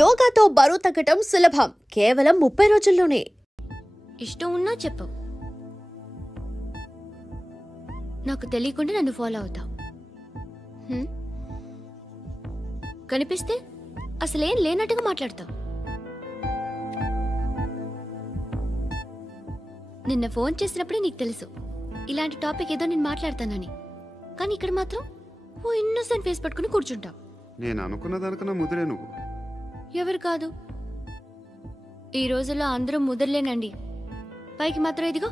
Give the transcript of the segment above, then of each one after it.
యోగాతో బరువు తగ్గటం సులభం, కేవలం 30 రోజుల్లోనే. ఇష్టం ఉన్నా చెప్పు, నాకు తెలియకుండా నన్ను ఫాలో అవుతావు. కనిపిస్తే అసలేం లేనట్టుగా మాట్లాడతావు. నిన్న ఫోన్ చేసినప్పుడే నీకు తెలుసు ఇలాంటి టాపిక్ ఏదో నేను మాట్లాడతానని, కానీ ఇక్కడ మాత్రం ఓ ఇన్నోసెంట్ ఫేస్ పట్టుకుని కూర్చుంటావు. నేను అనుకున్న దానికన్నా ముదిరే నువ్వు. ఎవరు కాదు, ఈ రోజుల్లో అందరూ ముదరలేనండి. పైకి మాత్రం ఇదిగో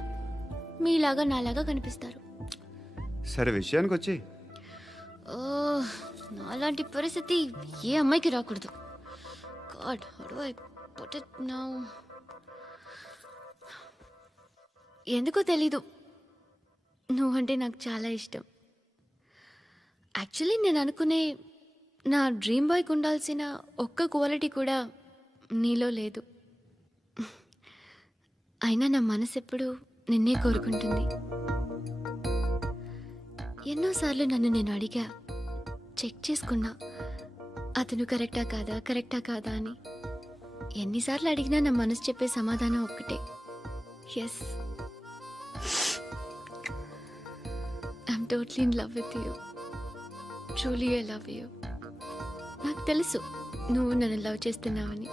మీలాగా నాలాగా కనిపిస్తారు. సరే విషయానికి వచ్చి, నాలాంటి పరిస్థితి ఏ అమ్మాయికి రాకూడదు. God, how do I put it now? ఎందుకో తెలీదు, నువ్వంటే నాకు చాలా ఇష్టం. యాక్చువల్లీ నేను అనుకునే నా డ్రీమ్ బాయ్కి ఉండాల్సిన ఒక్క క్వాలిటీ కూడా నీలో లేదు. అయినా నా మనసు ఎప్పుడు నిన్నే కోరుకుంటుంది. ఎన్నోసార్లు నన్ను నేను అడిగా, చెక్ చేసుకున్నా అతను కరెక్టా కాదా అని. ఎన్నిసార్లు అడిగినా నా మనసు చెప్పే సమాధానం ఒక్కటే, yes, I'm totally in love with you. Truly I love you. నాకు తెలుసు నువ్వు నన్ను లవ్ చేస్తున్నావని.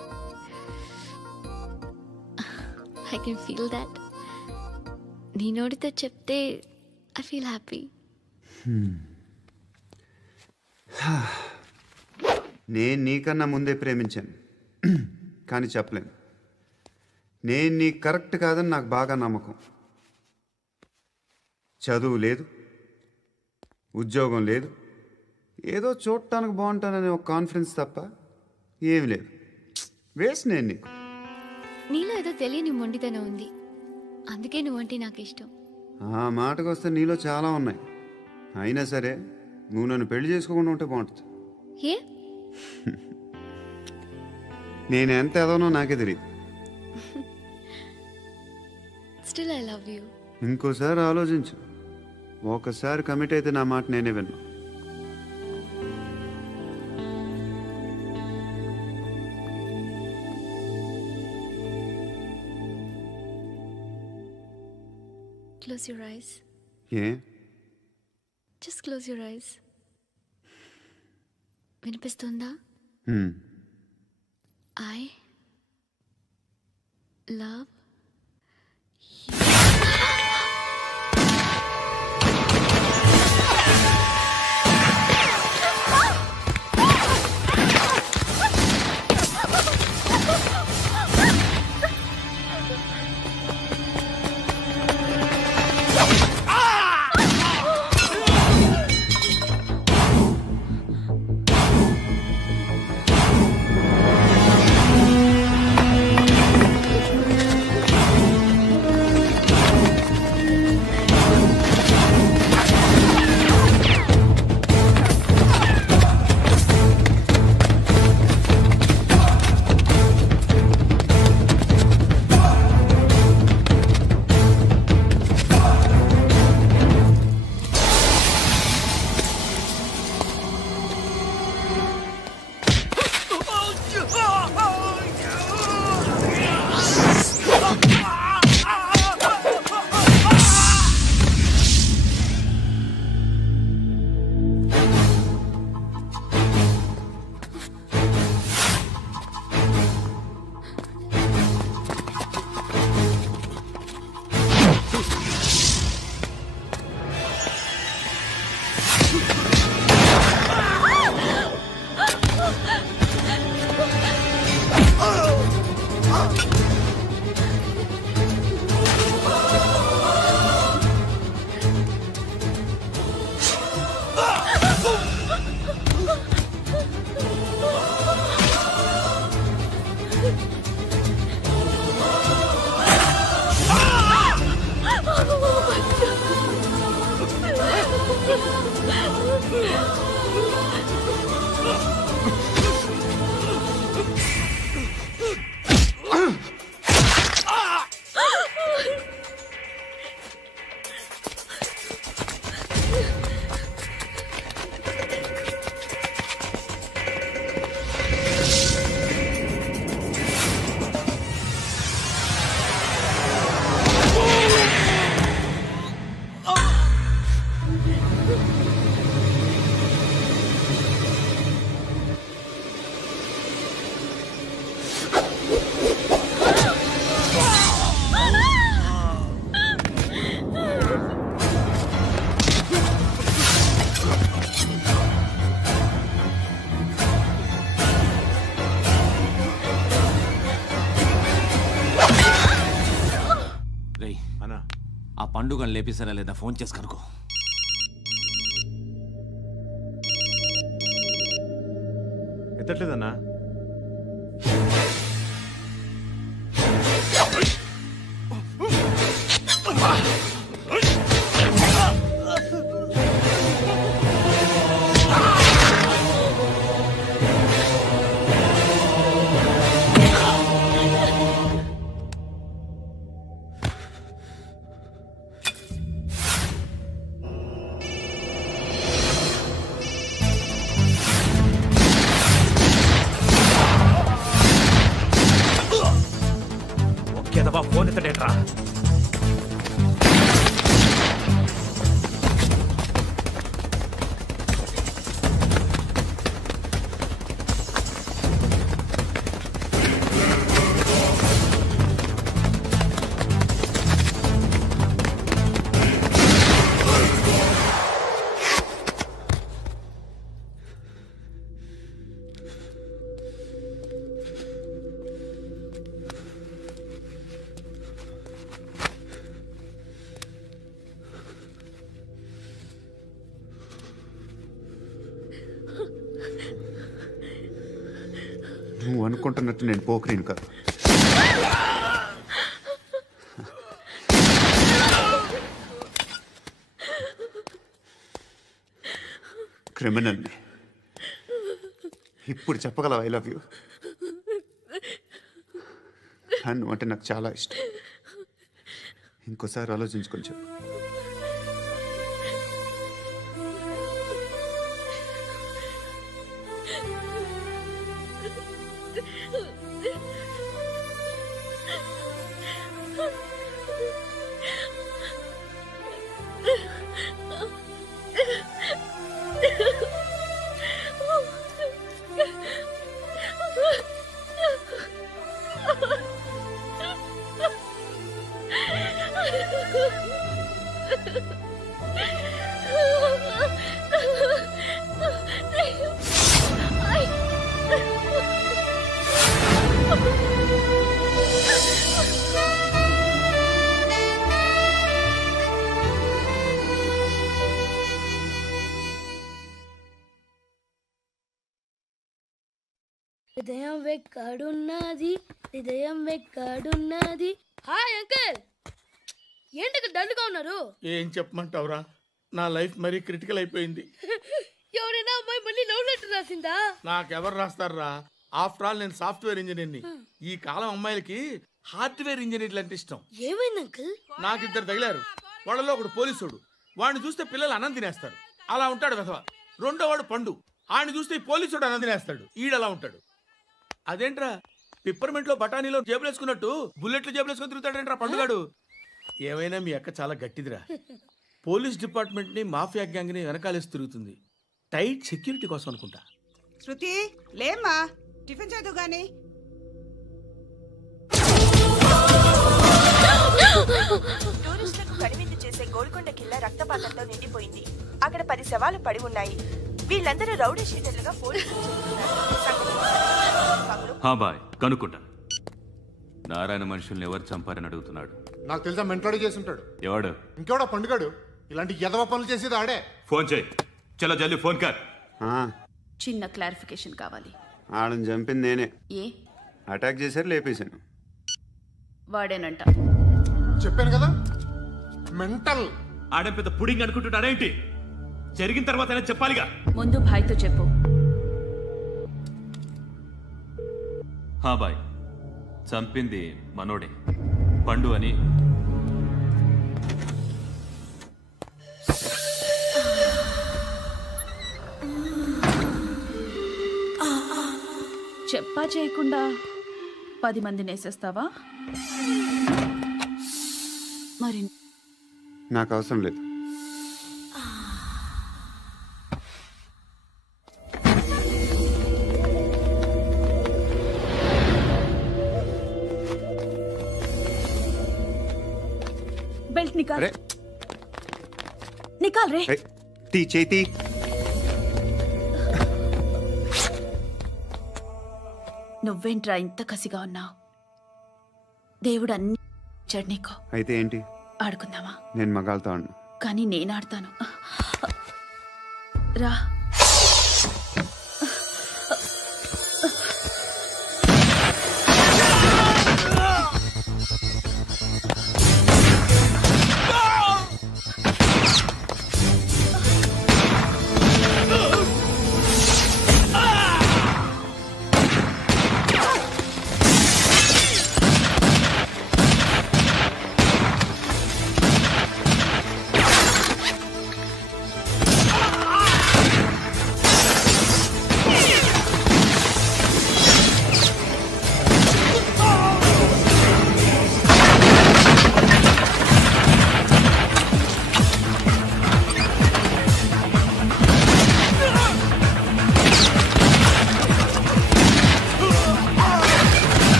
I can feel that. నీ నోటితో చెప్తే ఐ ఫీల్ హ్యాపీ. నేను నీకన్నా ముందే ప్రేమించాను, కానీ చెప్పలేను. నేను నీకు కరెక్ట్ కాదని నాకు బాగా నమ్మకం. చదువు లేదు, ఉద్యోగం లేదు, ఏదో చూడటానికి బాగుంటాననే ఒక కాన్ఫిడెన్స్ తప్ప ఏమి లేదు. వేస్ట్ నేను నీకు. నీలో ఏదో తెలియని మొండితనం ఉంది, అందుకే నువ్వంటే నాకు ఇష్టం. ఆ మాటకు వస్తే నీలో చాలా ఉన్నాయి. అయినా సరే నువ్వు నన్ను పెళ్లి చేసుకోకుండా ఉంటే బాగుంటుంది. ఏ? నేను ఎంత ఎదవనో నాకే తెలియదు. Still I love you. ఇంకోసారి ఆలోచించు. ఒకసారి కమిట్ అయితే నా మాట నేనే విన్నా. Close your eyes. A? Just close your eyes. వినిపిస్తుందా? I love you. పండుగను లేపేసారా లేదా ఫోన్ చేసి కనుకో. ఎత్తట్లేదన్నా. ఫోన్ ఎత్తడేట్రా. నువ్వు అనుకుంటున్నట్టు నేను పోకరీని కాదు. క్రిమినల్ని. ఇప్పుడు చెప్పగలవు ఐ లవ్ యూ. నువ్వు అంటే నాకు చాలా ఇష్టం. ఇంకోసారి ఆలోచించుకొని చెప్పు. హృదయం వెక్కడున్నది, హృదయం వెక్కడున్నది. హాయ్ అంకుల్, ఏంటి డల్గా ఉన్నారు? ఏం చెప్పమంటావురా, నా లైఫ్ మరీ క్రిటికల్ అయిపోయింది. ఎవరైనా అమ్మాయి మళ్ళీ లవ్ లెటర్ రాసిందా? నాకెవరు రాస్తారా? ఆఫ్టర్ ఆల్ నేను సాఫ్ట్వేర్ ఇంజనీర్ని. ఈ కాలం అమ్మాయిలకి హార్డ్వేర్ ఇంజనీర్లు అంటే ఇష్టం. ఏమైంది అంకుల్? నాకు ఇద్దరు తగిలారు. వాళ్ళలో ఒకడు పోలీసుడు. వాడిని చూస్తే పిల్లలు అన్నం తినేస్తారు, అలా ఉంటాడు వెధవ. రెండో వాడు పండు. ఆయన చూస్తే ఈ పోలీసుడు అన్నం తినేస్తాడు, ఈడలా ఉంటాడు. అదేంట్రా, పిప్పర్మెంట్ లో బఠానీలో జేబులు వేసుకున్నట్టు బుల్లెట్లు జేబులు వేసుకుని తిరుగుతాడేంట్రా పండుగాడు. ఏమైనా మీ అక్క చాలా గట్టిదిరా. పోలీస్ డిపార్ట్మెంట్ ని మాఫియా గ్యాంగ్ ని వెనకాలేసి తిరుగుతుంది. టైట్ సెక్యూరిటీ కోసం అనుకుంటా. శృతి లేమ్మా, టిఫిన్ చేద్దు గాని. టూరిస్టులకు కనువిందు చేసే గోల్కొండ కిల్లా రక్తపాతంతో నిండిపోయింది. అక్కడ 10 శవాలు పడి ఉన్నాయి. వీళ్ళందరూ రౌడీ షీటర్లుగా పోలీసులు బాయ్ కనుక్కుంటా. నారాయణ మనుషుల్ని ఎవరు చంపారని అడుగుతున్నాడు. నాకు తెలుసా, మెంటోడి చేసి ఉంటాడు. ఎవడు? ఇంకెవడా పండుగాడు. ఇలాంటి ఎదవ పనులు చేసేది ఆడే. ఫోన్ చేయి. చలో జల్దీ ఫోన్ కర్. చిన్న క్లారిఫికేషన్ కావాలి. ఆడని చంపింది నేనే. ఏ అటాక్ చేశారు, లేపేశాను. వాడేనంట. చెప్పాను కదా, మెంటల్. ఆడే పెద్ద పుడింగ్ అనుకుంటున్నాడేంటి? జరిగిన తర్వాత అయినా చెప్పాలిగా. ముందు భాయ్తో చెప్పు. బాయ్, చంపింది మనోడే, పండు అని. చెప్పా చేయకుండా 10 మందిని వేసేస్తావా? మరి నాకు అవసరం లేదు. बेल्ट निकाल। निकाल रे। టీ చేతి. నువ్వేంట్రా ఇంత కసిగా ఉన్నావు? దేవుడు అన్ని ఇచ్చాడు నీకు. అయితే ఏంటి? ఆడుకుందామా? నేను మగాళ్ళతో ఆడను. కానీ నేను ఆడతాను. రా.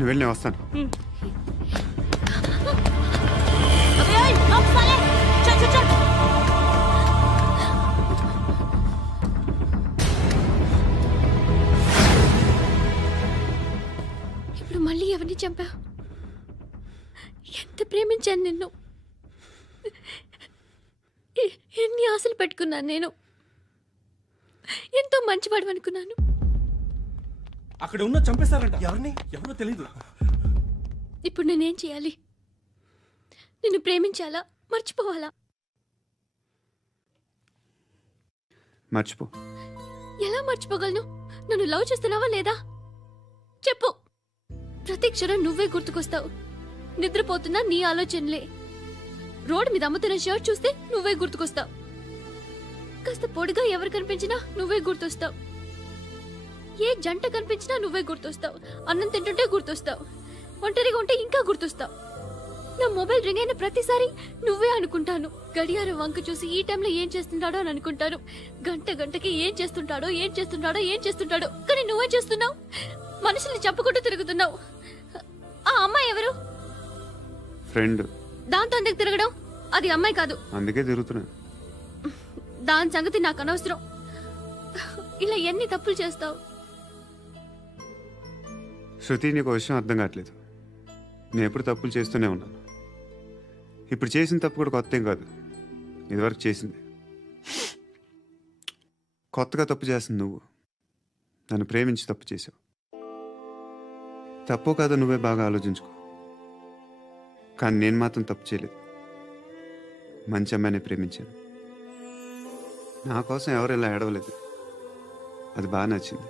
నువ్వు వెళ్ళి నేను వస్తాను. ఇప్పుడు మళ్ళీ ఎవరిని చంపా? ఎంత ప్రేమించాను నిన్ను, ఎన్ని ఆశలు పెట్టుకున్నాను. నేను ఎంతో మంచివాడు అనుకున్నాను. అక్కడ ఉన్న చంపేస్తారంట. ఎవరిని? ఎవరో తెలీదు. ఇప్పుడు నేనేం చేయాలి? నిన్ను ప్రేమించాలా, మర్చిపోవాలా? మర్చిపో. ఎలా మర్చిపోగలను? నన్ను లవ్ చేస్తున్నావా లేదా చెప్పు. ప్రతి క్షణం నువ్వే గుర్తుకొస్తావు. నిద్రపోతున్నా నీ ఆలోచనలే. రోడ్డు మీద అమ్ముతున్న షర్ట్ చూస్తే నువ్వే గుర్తుకొస్తావు. కాస్త పొడిగా ఎవరు కనిపించినా నువ్వే గుర్తొస్తావు. ఏ జంట కనిపించినా నువ్వే గుర్తొస్తావు. అన్నం తింటుంటే గుర్తొస్తావు. ఒంటరిగా ఉంటే ఇంకా గుర్తొస్తావు. నా మొబైల్ రింగ్ అయిన ప్రతిసారి నువ్వే అనుకుంటాను. గడియారం వంక చూసి ఈ టైంలో ఏం చేస్తుంటాడో అని అనుకుంటాను. గంట గంటకి ఏం చేస్తుంటాడో కానీ నువ్వే చేస్తున్నావు. మనుషుల్ని చంపుకుంటూ తిరుగుతున్నావు. ఆ అమ్మాయి ఎవరు? ఫ్రెండ్. దాంతో ఎందుకు తిరగడం? అది అమ్మాయి కాదు. అందుకే తిరుగుతున్నా. దాని సంగతి నాకు అనవసరం. ఇలా ఎన్ని తప్పులు చేస్తావు? శృతి, నీకు విషయం అర్థం కావట్లేదు. నేను ఎప్పుడు తప్పులు చేస్తూనే ఉన్నాను. ఇప్పుడు చేసిన తప్పు కూడా కొత్త ఏం కాదు. ఇదివరకు చేసింది. కొత్తగా తప్పు చేస్తుంది నువ్వు. నన్ను ప్రేమించి తప్పు చేసావు. తప్పో కాదో నువ్వే బాగా ఆలోచించుకో. కానీ నేను మాత్రం తప్పు చేయలేదు. మంచి అమ్మాయిని ప్రేమించాను. నా కోసం ఎవరు ఇలా ఏడవలేదు. అది బాగా నచ్చింది.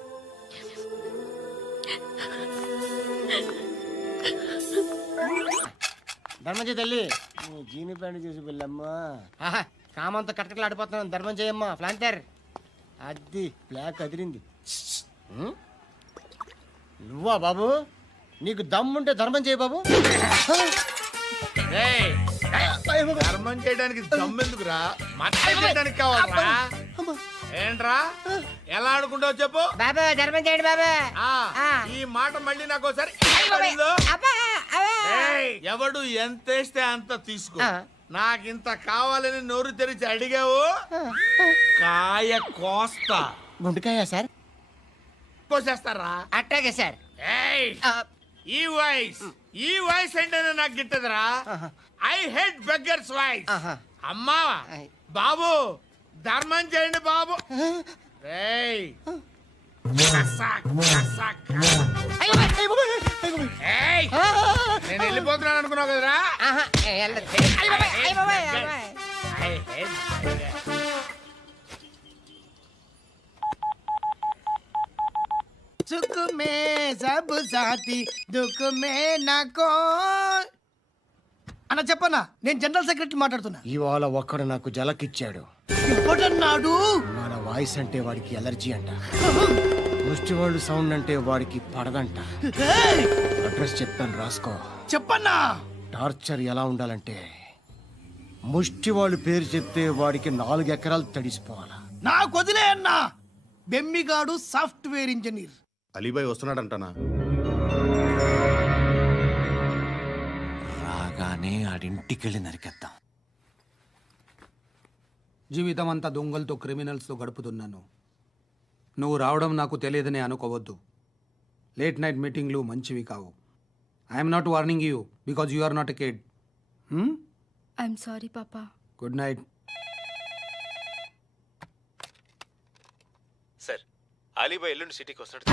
ధర్మం తల్లి, జీని ప్యాంట్ చూసి వెళ్ళమ్మా. కామంతో కట్టకలు ఆడిపోతున్నాను. ధర్మం చేయమ్మా. ఫ్లాంటర్ అది బ్లాక్ అదిరింది. నువ్వా బాబు? నీకు దమ్ముంటే ధర్మం చేయ బాబు. ధర్మం చేయడానికి దమ్మెందుకురా? మట్టడానికి కావాలరా? ఏంట్రా ఎలా ఆడుకుంటావు చెప్పు బాబా. ధర్మం చేయండి బాబా. ఈ మాట మళ్ళీ నాకు ఒకసారి. ఎవడు ఎంత వేస్తే అంత తీసుకో. నాకింత కావాలని నోరు తెరిచి అడిగావు, కాయ కోస్తా. గుండెకాయ సార్? కోసేస్తారా? అట్టాగే సార్. ఈ వాయిస్ అంటేనే నాకు గిట్టదురా. I hate beggars voice. అమ్మా బాబు, ధర్మం చేయండి బాబు. నేను వెళ్ళిపోతున్నాను అనుకున్నావు కదరా. సుఖ మే సబ్ సాథీ దుఃఖ మే నాకో అన్న చెప్పన్నా, నేను జనరల్ సెక్రటరీ మాట్లాడుతున్నా. ఇవాళ ఒక్కడు నాకు జలకిచ్చాడు. ఎవడన్నాడు? మన వాయిస్ అంటే వాడికి ఎలర్జీ అంట, ముష్టి వాళ్ళు సౌండ్ అంటే వాడికి పడదంట. అడ్రస్ చెప్తాను రాసుకో. చెప్పన్నా. టార్చర్ ఎలా ఉండాలంటే ముష్టి వాళ్ళు పేరు చెప్తే వాడికి 4 ఎకరాలు తడిసిపోవాలా. నాకు వదిలే అన్నా. బెమ్మిగాడు సాఫ్ట్వేర్ ఇంజనీర్. అలీబాయ్ వస్తున్నాడంటనా? రాగానే ఆడింటికెళ్ళి నరికేద్దాం. జీవితం అంతా దొంగలతో క్రిమినల్స్తో గడుపుతున్నాను. నువ్వు రావడం నాకు తెలియదని అనుకోవద్దు. లేట్ నైట్ మీటింగ్లు మంచివి కావు. I'm not warning you because you are not a kid. I'm sorry పాపా. Good night. సార్, అలీబాయ్ ఎల్లుండి సిటీకి వస్తాడు.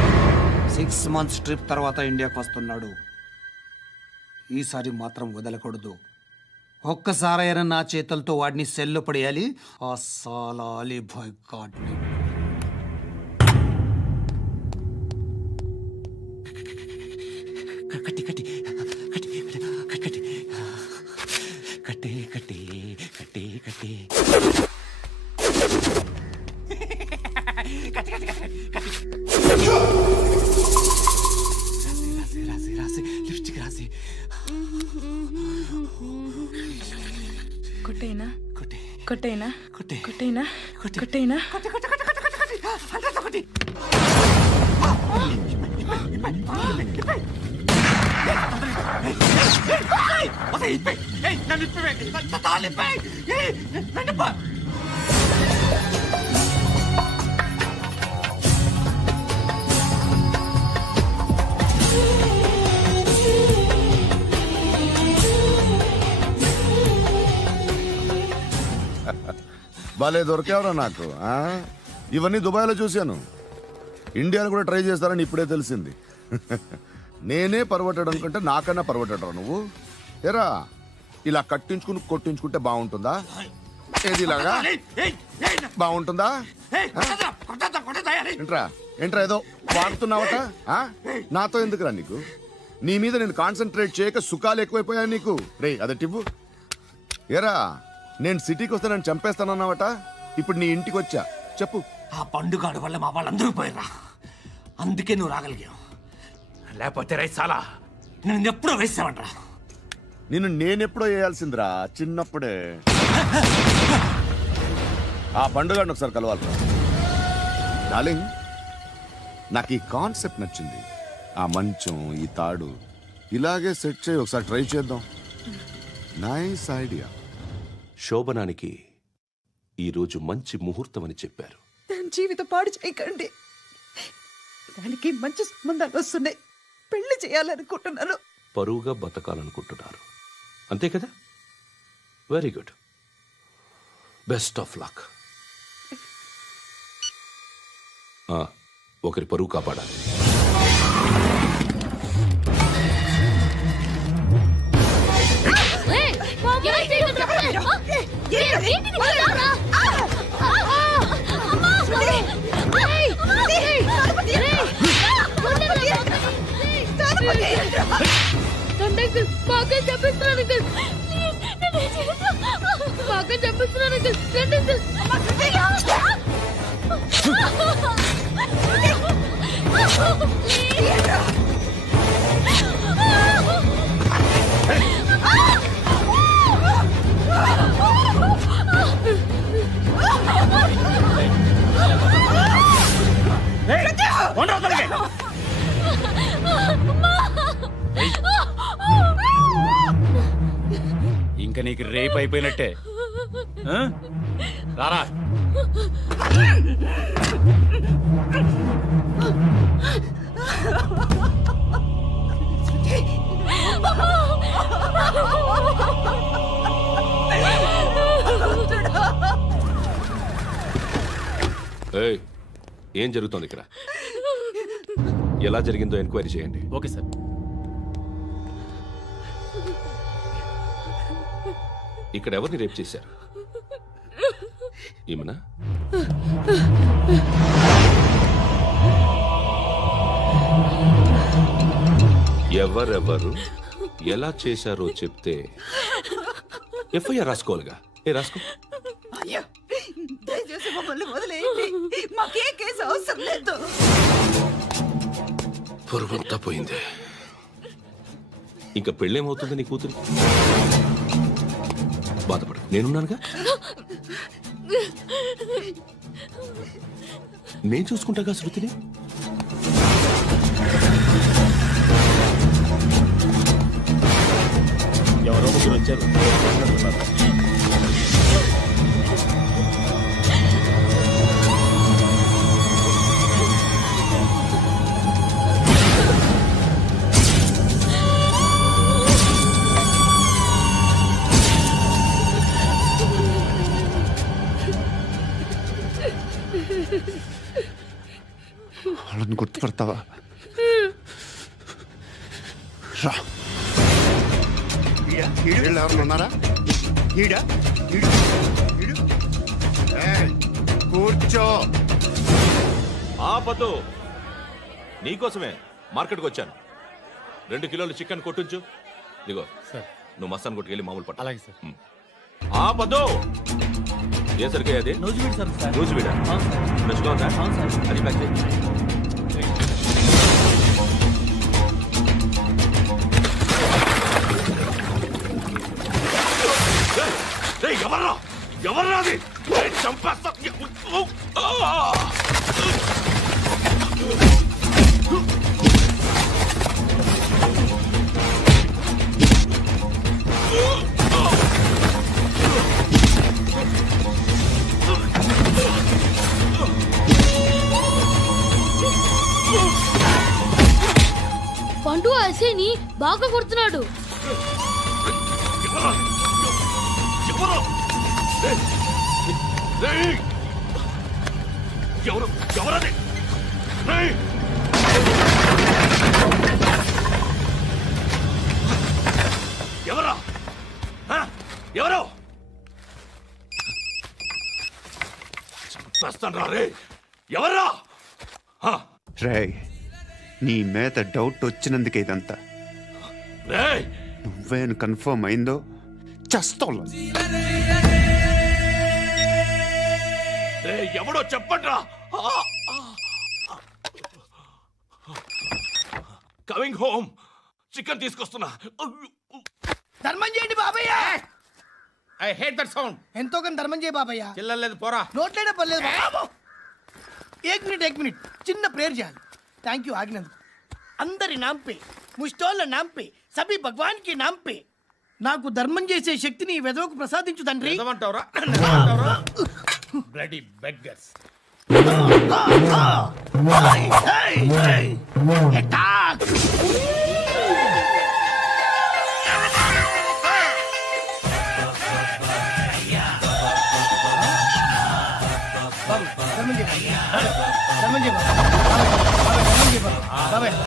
6 months ట్రిప్ తర్వాత ఇండియాకి వస్తున్నాడు. ఈసారి మాత్రం వదలకూడదు. ఒక్కసారైనా నా చేతులతో వాడిని సెల్లో పడేయాలి. ఆ సాలా అలీబాయ్ గాడ్ని. కట్టి కట్టి కట్టి కట్టి కట్టి కట్టి కట్టి కట్టి రాసి రాసి లిప్స్టిక్ రాసి కొట్టేనా కొట్టే కొట్టేనా కొట్టే కొట్టేనా కొట్టేనా కొట్టి కొట్టి కొట్టి కొట్టి కొట్టి కొట్టి భలే దొరికేవరా నాకు. ఇవన్నీ దుబాయ్లో చూశాను. ఇండియాలో కూడా ట్రై చేస్తారని ఇప్పుడే తెలిసింది. నేనే పర్వటాడు అనుకుంటే నాకన్నా పర్వటాడు నువ్వు. ఎరా ఇలా కట్టించుకుని కొట్టించుకుంటే బాగుంటుందా? ఏది ఇలాగా బాగుంటుందా? ఏంట్రా ఏంట్రా ఏదో వాడుతున్నావట? నాతో ఎందుకురా నీకు? నీ మీద నేను కాన్సన్ట్రేట్ చేయక సుఖాలు ఎక్కువైపోయాయి నీకు. రే అదటివ్వు. ఎరా నేను సిటీకి వస్తే నన్ను చంపేస్తానన్నావట. ఇప్పుడు నీ ఇంటికి వచ్చా. చెప్పు. ఆ పండుగాడు వల్ల మా వాళ్ళందరూ పోయిర్రా. అందుకే నువ్వు రాగలిగావు. లేకపోతే రైసాలా నేను ఎప్పుడో వేసావంట్రా. నిన్ను నేనెప్పుడో వేయాల్సిందిరా చిన్నప్పుడే. ఆ పండుగాడిని ఒకసారి కలవాలి డార్లింగ్. నాకు ఈ కాన్సెప్ట్ నచ్చింది. ఆ మంచం ఈ తాడు ఇలాగే సెట్ చేయి. ఒకసారి ట్రై చేద్దాం. Nice idea. శోభనానికి ఈరోజు మంచి ముహూర్తం అని చెప్పారు. దాని జీవితం పాడు చేయకండి. దానికి మంచి సంబంధాలు వస్తున్నాయి. పెళ్లి చేయాలనుకుంటున్నాను. పరువుగా బతకాలనుకుంటున్నారు అంతే కదా? Very good. Best of luck. ఒకరి పరువు కాపాడాలి. ఇంకా నీకు రేప్ అయిపోయినట్టే. రారా. ఏం జరుగుతోంది ఇక్కడ? ఎలా జరిగిందో ఎంక్వైరీ చేయండి. Okay sir. ఇక్కడ ఎవరిని రేప్ చేశారు? ఈమెనా? ఎవరెవరు ఎలా చేశారో చెప్తే ఎఫ్ఐఆర్ రాసుకోవాలిగా. రాసుకో. అయ్యా దయచేసి మమ్మల్ని వదిలేయండి, మాకే కేసు అవసరం లేదు. పొరుగుంతా పోయింది. ఇంకా పెళ్ళేమవుతుంది నీ కూతురు? బాధపడు, నేనున్నానుగా. నేను చూసుకుంటాగా శృతిని. ఎవరో ముగ్గురు వచ్చారు. వాళ్ళని గుర్తుపడతావా? రా. వీళ్ళు ఎవరు ఉన్నారా? కూర్చో. ఆపద్దు, నీకోసమే మార్కెట్కి వచ్చాను. 2 కిలోలు చికెన్ కొట్టించు. ఇదిగో సార్, నువ్వు మస్తాన్ కొట్టుకెళ్ళి మామూలు పట్టు. అలాగే సార్. ఆపద్దు. ఏ సరికే అది? నూజివీడు సార్. నూజివీడా? ఫ్రెష్గా ఉందా? అది ప్యాక్ చేయి. ఎవర్రా ఎవర్రా అది? చంపేస్తా. పండు అసేని బాగా కొడుతున్నాడు. ఎవరది? ఎవరా? ఎవరు? చంపేస్తాను రే. ఎవరా? రే, నీ మీద డౌట్ వచ్చినందుకే ఇదంతా. నువ్వేను కన్ఫర్మ్ అయిందో చస్తా. ఎవడో చెప్పండ్రా. Coming home. చికెన్ తీసుకొస్తున్నా. ధర్మం చేయండి బాబయ్య. I hate that sound. ఎంతో కానీ ధర్మం చేయ బాబయ్య. చిల్లలేదు పోరా. నోట్లేనే పర్లేదు బాబు. ఏక్ మినిట్ చిన్న ప్రేయర్ చేయాలి. థ్యాంక్ యూ ఆగినందుకు. అందరి నామ్ పే, ముష్టోళ్ళ నామ్ పే, సభీ భగవాన్ కి నామ్ పే నాకు ధర్మం చేసే శక్తిని ఈ వెదవకు ప్రసాదించు తండ్రి. Bloody beggars. ధర్మం చేయ బాబు.